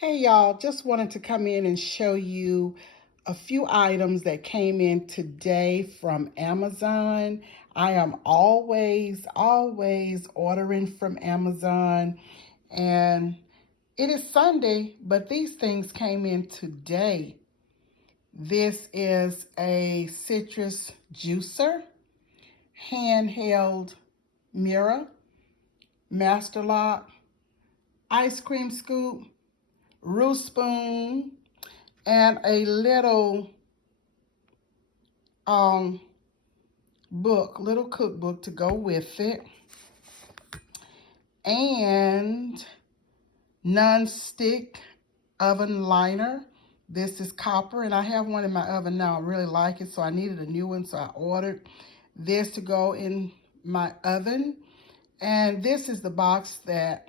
Hey y'all, just wanted to come in and show you a few items that came in today from Amazon. I am always ordering from Amazon, and it is Sunday, but these things came in today. This is a citrus juicer, handheld mirror, master lock, ice cream scoop, roux spoon, and a little um little cookbook to go with it, and non-stick oven liner. This is copper, and I have one in my oven now. I really like it, so I needed a new one, so I ordered this to go in my oven. And this is the box that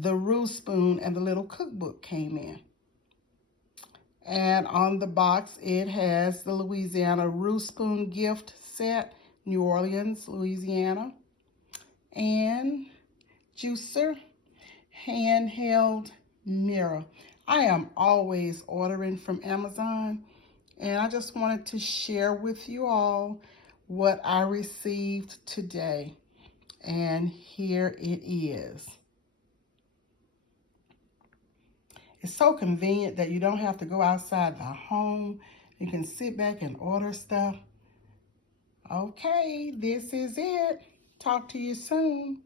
the roux spoon and the little cookbook came in. And on the box, it has the Louisiana roux spoon gift set, New Orleans, Louisiana, and juicer, handheld mirror. I am always ordering from Amazon, and I just wanted to share with you all what I received today. And here it is. It's so convenient that you don't have to go outside the home. You can sit back and order stuff. Okay, this is it. Talk to you soon.